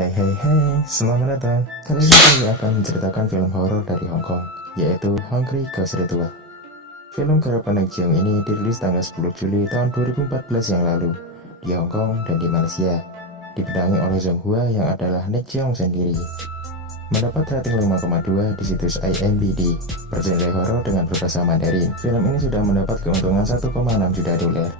Hai, selamat datang. Kali ini saya akan menceritakan film horor dari Hong Kong, yaitu Hungry Ghost Ritual. Film garapan Nek Jeong ini dirilis tanggal 10 Juli tahun 2014 yang lalu di Hong Kong dan di Malaysia, dibintangi oleh Zhong Hua yang adalah Nek Jeong sendiri. Mendapat rating 5,2 di situs IMDb, bergenre horor dengan berbahasa Mandarin. Film ini sudah mendapat keuntungan 1,6 juta dolar.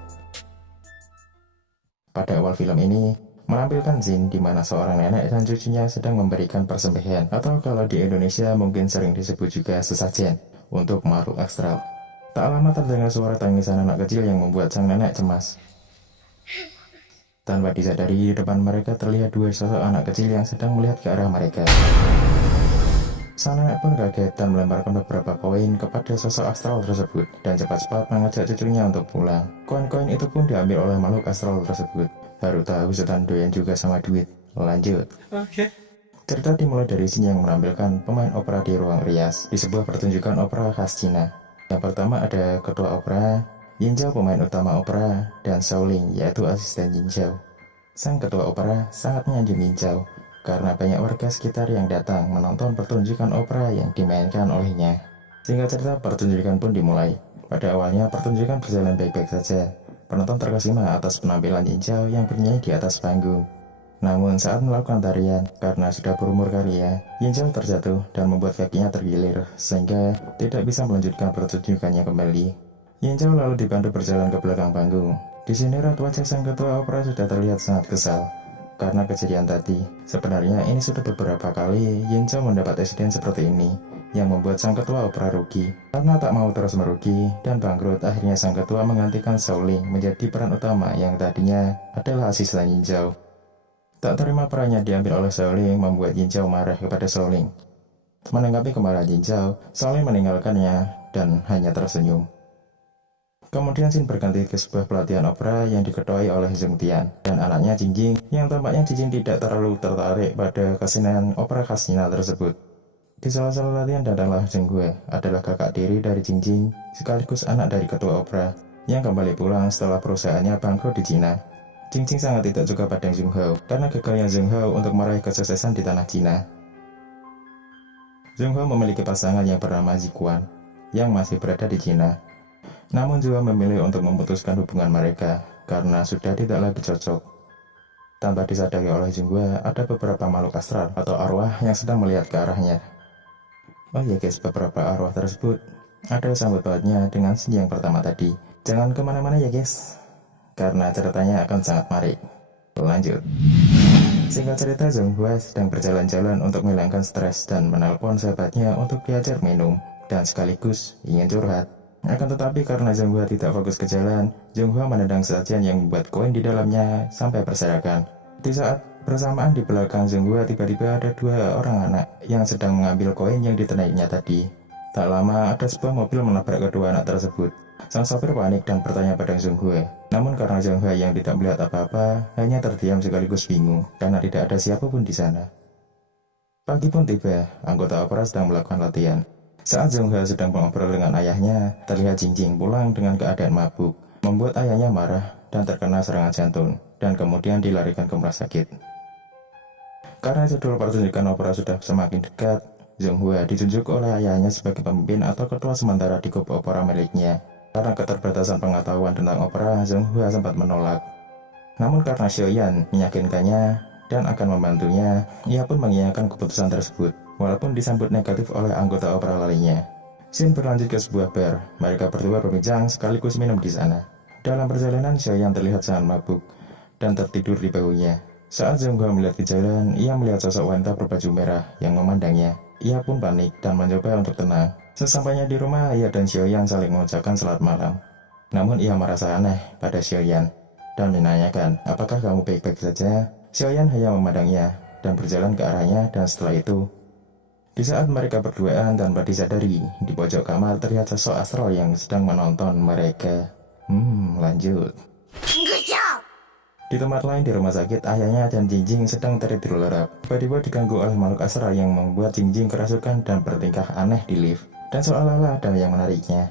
Pada awal film ini, menampilkan scene di mana seorang nenek dan cucunya sedang memberikan persembahan, atau kalau di Indonesia mungkin sering disebut juga sesajen, untuk makhluk astral. Tak lama terdengar suara tangisan anak kecil yang membuat sang nenek cemas. Tanpa disadari, di depan mereka terlihat dua sosok anak kecil yang sedang melihat ke arah mereka. Sang nenek pun kaget dan melemparkan beberapa koin kepada sosok astral tersebut dan cepat-cepat mengajak cucunya untuk pulang. Koin-koin itu pun diambil oleh makhluk astral tersebut. Baru tahu setan doyan juga sama duit. Lanjut. Oke. Cerita dimulai dari scene yang menampilkan pemain opera di ruang rias di sebuah pertunjukan opera khas Cina. Yang pertama ada ketua opera, Yin Zhao pemain utama opera, dan Shao Ling yaitu asisten Yin Zhao. Sang ketua opera sangat menyanjung Yin Zhao karena banyak warga sekitar yang datang menonton pertunjukan opera yang dimainkan olehnya. Singkat cerita, pertunjukan pun dimulai. Pada awalnya pertunjukan berjalan baik-baik saja. Penonton terkesima atas penampilan Yin Zhao yang bernyanyi di atas panggung. Namun saat melakukan tarian, karena sudah berumur karya, Yin Zhao terjatuh dan membuat kakinya tergilir, sehingga tidak bisa melanjutkan pertunjukannya kembali. Yin Zhao lalu dibantu berjalan ke belakang panggung. Di sini raut wajah sang ketua opera sudah terlihat sangat kesal karena kejadian tadi. Sebenarnya ini sudah beberapa kali Yin Zhao mendapat insiden seperti ini, yang membuat sang ketua opera rugi. Karena tak mau terus merugi dan bangkrut, akhirnya sang ketua menggantikan Shao Ling menjadi peran utama yang tadinya adalah asisten Yin Zhao. Tak terima perannya diambil oleh Shao Ling membuat Yin Zhao marah kepada Shao Ling. Menanggapi kemarahan Yin Zhao, Shao Ling meninggalkannya dan hanya tersenyum. Kemudian scene berganti ke sebuah pelatihan opera yang diketuai oleh Zhong Tian dan anaknya Jing Jing, yang tampaknya Jing Jing tidak terlalu tertarik pada kesenian opera khas Cina tersebut. Di sela-sela latihan datanglah Zhong Hua, adalah kakak tiri dari Jing Jing, sekaligus anak dari ketua opera, yang kembali pulang setelah perusahaannya bangkrut di Cina. Jing Jing sangat tidak suka pada Zhong Hao, karena gagalnya Zhong Hao untuk meraih kesuksesan di tanah Cina. Zhong Hao memiliki pasangan yang bernama Zikuan, yang masih berada di Cina. Namun juga memilih untuk memutuskan hubungan mereka, karena sudah tidak lagi cocok. Tanpa disadari oleh Zhong Hua, ada beberapa makhluk astral atau arwah yang sedang melihat ke arahnya. Oh ya guys, beberapa arwah tersebut ada sambut pautnya dengan scene yang pertama tadi. Jangan kemana-mana ya guys, karena ceritanya akan sangat menarik. Lanjut. Singkat cerita, Zhong Hua sedang berjalan-jalan untuk menghilangkan stres dan menelpon sahabatnya untuk diajar minum dan sekaligus ingin curhat. Akan tetapi karena Zhong Hua tidak fokus ke jalan, Zhong Hua menendang sajian yang membuat koin di dalamnya sampai berserakan. Di saat bersamaan di belakang Zhong Hua tiba-tiba ada dua orang anak yang sedang mengambil koin yang ditenainya tadi. Tak lama ada sebuah mobil menabrak kedua anak tersebut. Sang sopir panik dan bertanya pada Zhong Hua. Namun karena Zhong Hua yang tidak melihat apa-apa, hanya terdiam sekaligus bingung karena tidak ada siapapun di sana. Pagi pun tiba, anggota opera sedang melakukan latihan. Saat Zhong Hua sedang mengobrol dengan ayahnya, terlihat Jing Jing pulang dengan keadaan mabuk, membuat ayahnya marah dan terkena serangan jantung, dan kemudian dilarikan ke rumah sakit. Karena jadwal pertunjukan opera sudah semakin dekat, Zhong Hua ditunjuk oleh ayahnya sebagai pemimpin atau ketua sementara di grup opera miliknya. Karena keterbatasan pengetahuan tentang opera, Zhong Hua sempat menolak. Namun karena Xiaoyan meyakinkannya dan akan membantunya, ia pun mengiyakan keputusan tersebut, walaupun disambut negatif oleh anggota opera lainnya. Scene berlanjut ke sebuah bar. Mereka berdua berbincang sekaligus minum di sana. Dalam perjalanan, Xiaoyan terlihat sangat mabuk dan tertidur di bahunya. Saat Zhong Hua melihat di jalan, ia melihat sosok wanita berbaju merah yang memandangnya. Ia pun panik dan mencoba untuk tenang. Sesampainya di rumah, ia dan Xiaoyan saling mengucapkan selamat malam. Namun ia merasa aneh pada Xiaoyan dan menanyakan, apakah kamu baik-baik saja? Xiaoyan hanya memandangnya dan berjalan ke arahnya, dan setelah itu, di saat mereka berduaan tanpa disadari, di pojok kamar terlihat sosok astral yang sedang menonton mereka. Lanjut. Di tempat lain di rumah sakit, ayahnya dan Jing Jing sedang tertidur lelap. Tiba-tiba diganggu oleh makhluk astral yang membuat Jing Jing kerasukan dan bertingkah aneh di lift. Dan seolah-olah ada yang menariknya.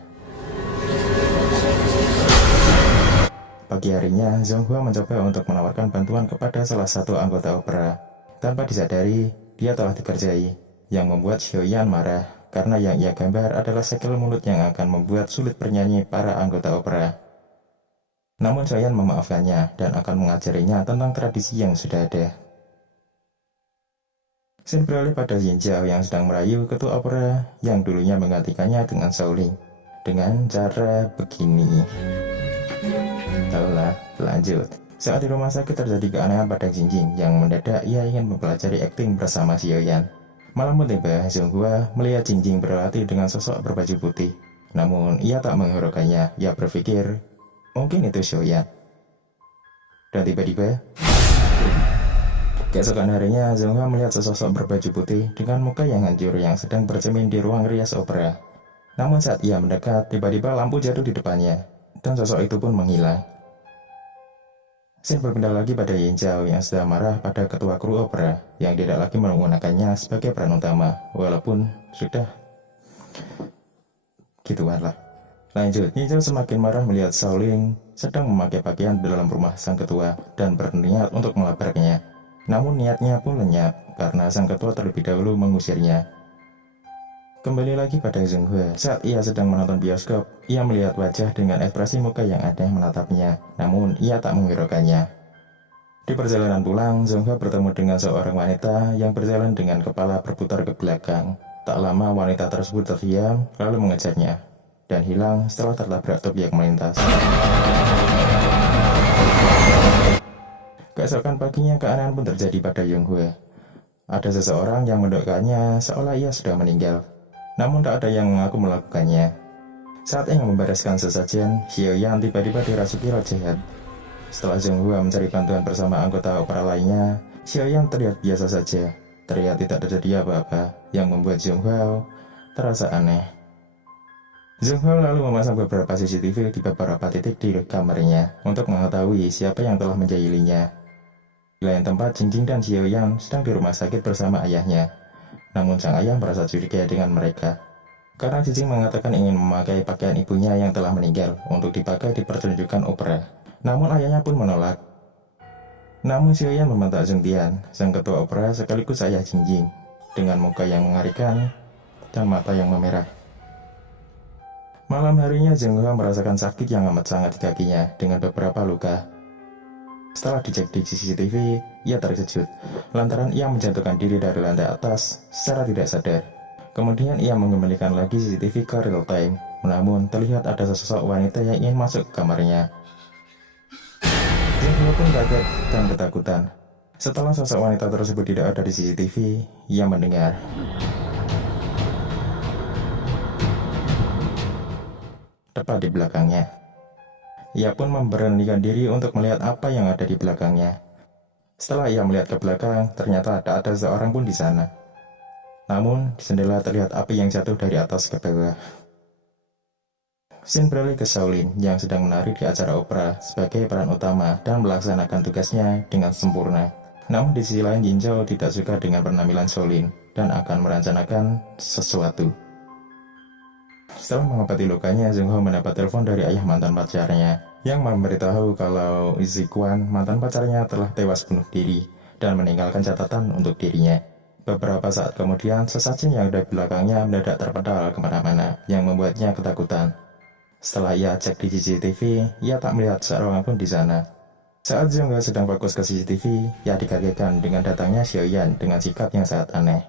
Pagi harinya, Zhong Hua mencoba untuk menawarkan bantuan kepada salah satu anggota opera. Tanpa disadari, dia telah dikerjai, yang membuat Xiaoyan marah karena yang ia gambar adalah segel mulut yang akan membuat sulit bernyanyi para anggota opera. Namun Xiaoyan memaafkannya dan akan mengajarinya tentang tradisi yang sudah ada. Scene beralih pada Yin Zhao yang sedang merayu ketua opera yang dulunya menggantikannya dengan Shaolin dengan cara begini. Taulah, lanjut. Saat di rumah sakit terjadi keanehan pada Jingjing yang mendadak ia ingin mempelajari akting bersama Xiaoyan. Malam pun tiba, Zhonghua melihat Jingjing berlatih dengan sosok berbaju putih. Namun ia tak menghiraukannya, ia berpikir mungkin itu Xiaoyan. Dan tiba-tiba keesokan harinya, Zhonghua melihat sesosok berbaju putih dengan muka yang hancur yang sedang bercermin di ruang rias opera. Namun saat ia mendekat, tiba-tiba lampu jatuh di depannya, dan sosok itu pun menghilang. Scene berpindah lagi pada Yin Zhao yang sedang marah pada ketua kru opera, yang tidak lagi menggunakannya sebagai peran utama, walaupun sudah gituan lah. Lanjut, Yin Zhao semakin marah melihat Shaolin sedang memakai pakaian di dalam rumah sang ketua, dan berniat untuk melabraknya. Namun niatnya pun lenyap, karena sang ketua terlebih dahulu mengusirnya. Kembali lagi pada Zhonghua, saat ia sedang menonton bioskop, ia melihat wajah dengan ekspresi muka yang aneh menatapnya, namun ia tak menghiraukannya. Di perjalanan pulang, Zhonghua bertemu dengan seorang wanita yang berjalan dengan kepala berputar ke belakang. Tak lama wanita tersebut terdiam, lalu mengejarnya, dan hilang setelah tertabrak truk yang melintas. Keesokan paginya keanehan pun terjadi pada Yonghua. Ada seseorang yang mendoakannya seolah ia sudah meninggal. Namun tak ada yang mengaku melakukannya. Saat ia membereskan sesajen, Xiaoyan tiba-tiba dirasuki roh jahat. Setelah Zhonghua mencari bantuan bersama anggota opera lainnya, Xiaoyan terlihat biasa saja. Terlihat tidak terjadi apa-apa, yang membuat Zhonghua terasa aneh. Zhonghua lalu memasang beberapa CCTV di beberapa titik di kamarnya untuk mengetahui siapa yang telah menjahilinya. Di lain tempat, Jingjing dan Xiaoyan sedang di rumah sakit bersama ayahnya. Namun sang ayah merasa curiga dengan mereka, karena Jingjing mengatakan ingin memakai pakaian ibunya yang telah meninggal untuk dipakai di pertunjukan opera. Namun ayahnya pun menolak. Namun Xiaoyan membentak Zhongtian, sang ketua opera sekaligus ayah Jingjing, dengan muka yang mengerikan dan mata yang memerah. Malam harinya Zhonghua merasakan sakit yang amat sangat di kakinya dengan beberapa luka. Setelah dicek di CCTV, ia terkejut lantaran ia menjatuhkan diri dari lantai atas secara tidak sadar. Kemudian ia mengembalikan lagi CCTV ke real time, namun terlihat ada sesosok wanita yang ingin masuk ke kamarnya. Zhonghua pun kaget dan ketakutan. Setelah sosok wanita tersebut tidak ada di CCTV, ia mendengar tepat di belakangnya. Ia pun memberanikan diri untuk melihat apa yang ada di belakangnya. Setelah ia melihat ke belakang, ternyata tak ada seorang pun di sana. Namun, di jendela terlihat api yang jatuh dari atas ke bawah. Scene beralih ke Shaolin yang sedang menari di acara opera sebagai peran utama dan melaksanakan tugasnya dengan sempurna. Namun di sisi lain, Yin Zhao tidak suka dengan penampilan Shaolin dan akan merencanakan sesuatu. Setelah mengobati lukanya, Zhonghua mendapat telepon dari ayah mantan pacarnya yang memberitahu kalau Zikuan, mantan pacarnya, telah tewas bunuh diri dan meninggalkan catatan untuk dirinya. Beberapa saat kemudian, sesajen yang ada di belakangnya mendadak terpedal kemana-mana yang membuatnya ketakutan. Setelah ia cek di CCTV, ia tak melihat seorang pun di sana. Saat Zhonghua sedang fokus ke CCTV, ia dikagetkan dengan datangnya Xiaoyan dengan sikap yang sangat aneh.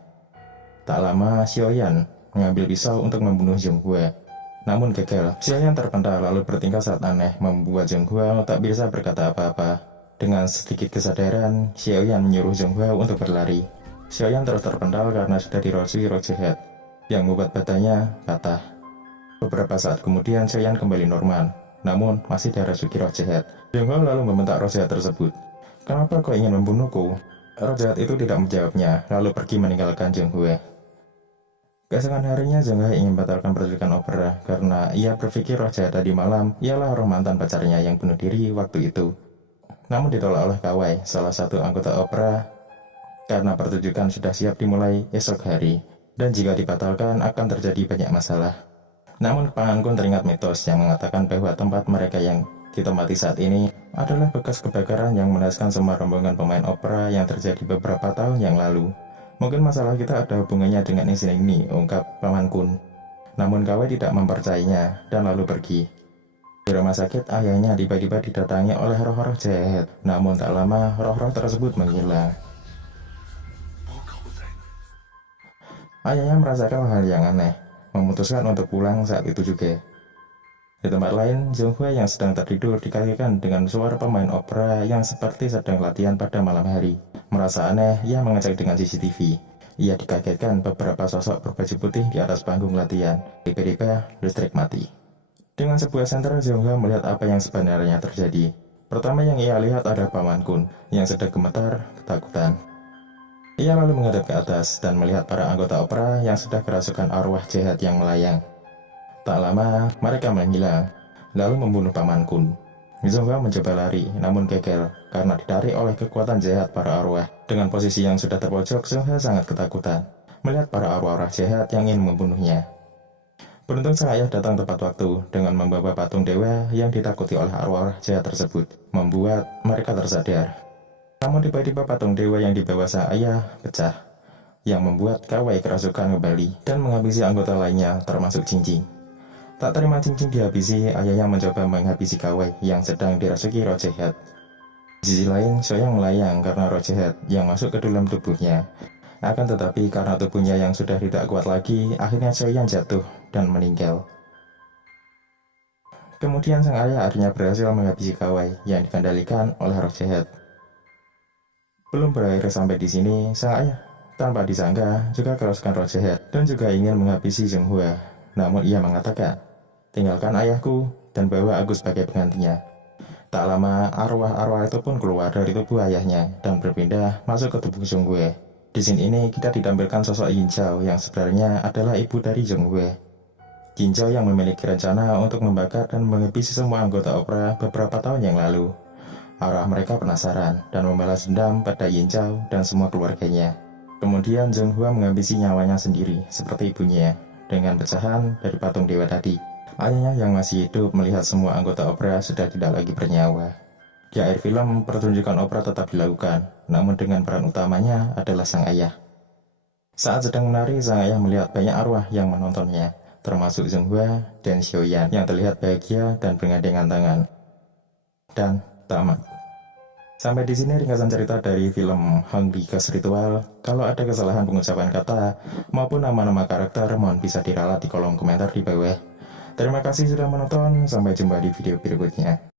Tak lama, Xiaoyan mengambil pisau untuk membunuh Zhonghua. Namun gagal. Xiaoyan terpental lalu bertingkah sangat aneh, membuat Zhonghua tak bisa berkata apa-apa. Dengan sedikit kesadaran, Xiaoyan menyuruh Zhonghua untuk berlari. Xiaoyan terus terpental karena sudah dirasuki roh jahat, yang membuat badannya patah. Beberapa saat kemudian, Xiaoyan kembali normal, namun masih dirasuki roh jahat. Zhonghua lalu membentak roh jahat tersebut. "Kenapa kau ingin membunuhku?" Roh jahat itu tidak menjawabnya, lalu pergi meninggalkan Zhonghua. Keesokan harinya, Zhonghua ingin membatalkan pertunjukan opera karena ia berpikir roh jahat tadi malam ialah roh mantan pacarnya yang bunuh diri waktu itu. Namun ditolak oleh Kawai, salah satu anggota opera, karena pertunjukan sudah siap dimulai esok hari, dan jika dibatalkan akan terjadi banyak masalah. Namun Pangankun teringat mitos yang mengatakan bahwa tempat mereka yang ditempati saat ini adalah bekas kebakaran yang menewaskan semua rombongan pemain opera yang terjadi beberapa tahun yang lalu. Mungkin masalah kita ada hubungannya dengan insiden ini, ungkap Paman Kun. Namun Kawai tidak mempercayainya dan lalu pergi. Di rumah sakit, ayahnya tiba-tiba didatangi oleh roh-roh jahat. Namun tak lama, roh-roh tersebut menghilang. Ayahnya merasakan hal yang aneh, memutuskan untuk pulang saat itu juga. Di tempat lain, Zhonghua yang sedang tertidur dikagetkan dengan suara pemain opera yang seperti sedang latihan pada malam hari. Merasa aneh, ia mengecek dengan CCTV. Ia dikagetkan beberapa sosok berbaju putih di atas panggung latihan. Tiba-tiba, listrik mati. Dengan sebuah senter, Zhonghua melihat apa yang sebenarnya terjadi. Pertama yang ia lihat adalah Paman Kun, yang sedang gemetar, ketakutan. Ia lalu menghadap ke atas dan melihat para anggota opera yang sudah kerasukan arwah jahat yang melayang. Tak lama, mereka menghilang, lalu membunuh Paman Kun. Zhonghua mencoba lari, namun gagal, karena ditarik oleh kekuatan jahat para arwah. Dengan posisi yang sudah terpojok, Zhonghua sangat ketakutan, melihat para arwah-arwah jahat yang ingin membunuhnya. Beruntung sang ayah datang tepat waktu, dengan membawa patung dewa yang ditakuti oleh arwah-arwah jahat tersebut, membuat mereka tersadar. Namun tiba-tiba patung dewa yang dibawa sang ayah pecah, yang membuat Kawai kerasukan kembali, dan menghabisi anggota lainnya, termasuk Jingjing. Tak terima Jingjing dihabisi, ayahnya mencoba menghabisi Kawai yang sedang dirasuki roh jahat. Di sisi lain, Shoyang melayang karena roh jahat yang masuk ke dalam tubuhnya. Akan tetapi karena tubuhnya yang sudah tidak kuat lagi, akhirnya Shoyang jatuh dan meninggal. Kemudian sang ayah akhirnya berhasil menghabisi Kawai yang dikendalikan oleh roh jahat. Belum berakhir sampai di sini, sang ayah tanpa disangka juga kerasukan roh jahat dan juga ingin menghabisi Zhonghua. Namun ia mengatakan, "Tinggalkan ayahku dan bawa aku sebagai penggantinya." Tak lama, arwah-arwah itu pun keluar dari tubuh ayahnya dan berpindah masuk ke tubuh Zhonghua. Di sini ini kita ditampilkan sosok Yin Zhao yang sebenarnya adalah ibu dari Zhonghua. Yin Zhao yang memiliki rencana untuk membakar dan menghabisi semua anggota opera beberapa tahun yang lalu. Arwah mereka penasaran dan membalas dendam pada Yin Zhao dan semua keluarganya. Kemudian Zhonghua menghabisi nyawanya sendiri seperti ibunya dengan pecahan dari patung dewa tadi. Ayahnya yang masih hidup melihat semua anggota opera sudah tidak lagi bernyawa. Di akhir film, pertunjukan opera tetap dilakukan, namun dengan peran utamanya adalah sang ayah. Saat sedang menari, sang ayah melihat banyak arwah yang menontonnya, termasuk Zhonghua dan Xiaoyan yang terlihat bahagia dan bergandengan tangan. Dan tamat. Sampai di sini ringkasan cerita dari film Hungry Ghost Ritual. Kalau ada kesalahan pengucapan kata maupun nama-nama karakter, mohon bisa diralat di kolom komentar di bawah. Terima kasih sudah menonton, sampai jumpa di video berikutnya.